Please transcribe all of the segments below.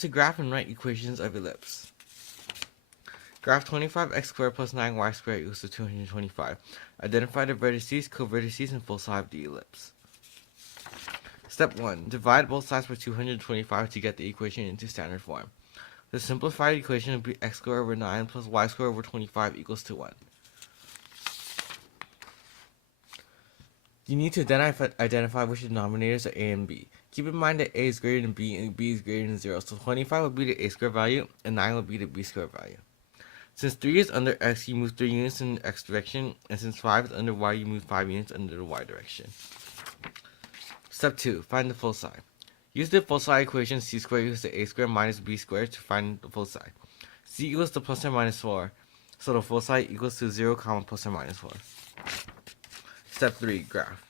To graph and write equations of ellipse. Graph 25x squared plus 9y squared equals to 225. Identify the vertices, co-vertices, and foci of the ellipse. Step 1. Divide both sides by 225 to get the equation into standard form. The simplified equation would be x squared over 9 plus y squared over 25 equals to 1. You need to identify which denominators are a and b. Keep in mind that a is greater than b and b is greater than 0, so 25 will be the a squared value and 9 will be the b squared value. Since 3 is under x, you move 3 units in the x direction, and since 5 is under y, you move 5 units under the y direction. Step 2. Find the foci. Use the foci equation c squared equals to a squared minus b squared to find the foci. C equals to plus or minus 4, so the foci equals to 0, plus or minus 4. Step 3. Graph.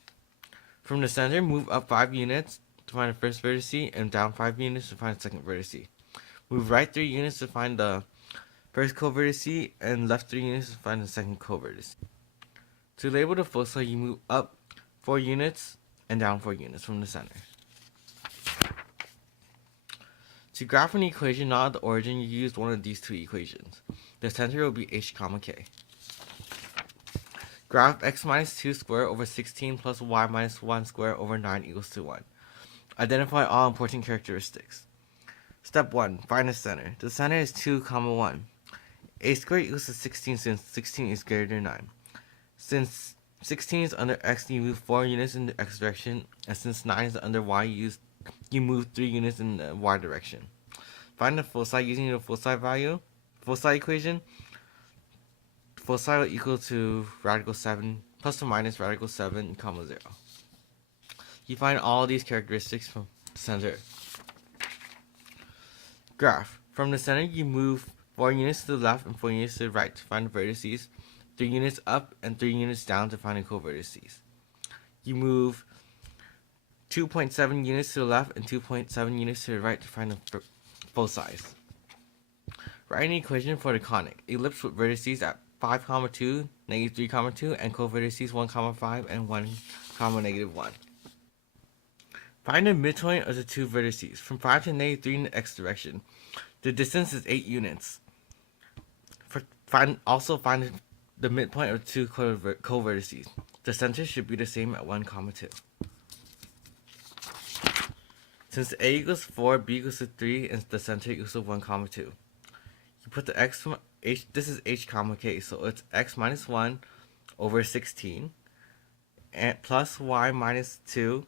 From the center, move up 5 units to find the first vertice, and down 5 units to find the second vertice. Move right 3 units to find the first covertice, and left 3 units to find the second covertice. To label the foci, you move up 4 units and down 4 units from the center. To graph an equation not at the origin, you use one of these two equations. The center will be h, k. Graph x minus 2 squared over 16 plus y minus 1 squared over 9 equals to 1. Identify all important characteristics. Step 1. Find the center. The center is 2, 1. A squared equals to 16 since 16 is greater than 9. Since 16 is under x, you move 4 units in the x direction, and since 9 is under y, you move 3 units in the y direction. Find the foci using the foci equation. Foci will equal to radical 7 plus or minus radical 7, 0. You find all these characteristics from the center. Graph. From the center, you move 4 units to the left and 4 units to the right to find the vertices, 3 units up and 3 units down to find the covertices. You move 2.7 units to the left and 2.7 units to the right to find the foci. Write an equation for the conic ellipse with vertices at 5, 2, negative 3, 2, and covertices 1, 5, and 1, negative 1. Find the midpoint of the two vertices. From 5 to negative 3 in the x direction. The distance is 8 units. Also find the midpoint of the two covertices. The center should be the same at 1, 2. Since a equals 4, b equals to 3, and the center equals to 1, 2. You put the x from h, this is h, k, so it's x minus 1 over 16 and plus y minus 2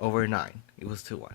over 9 equals to 1.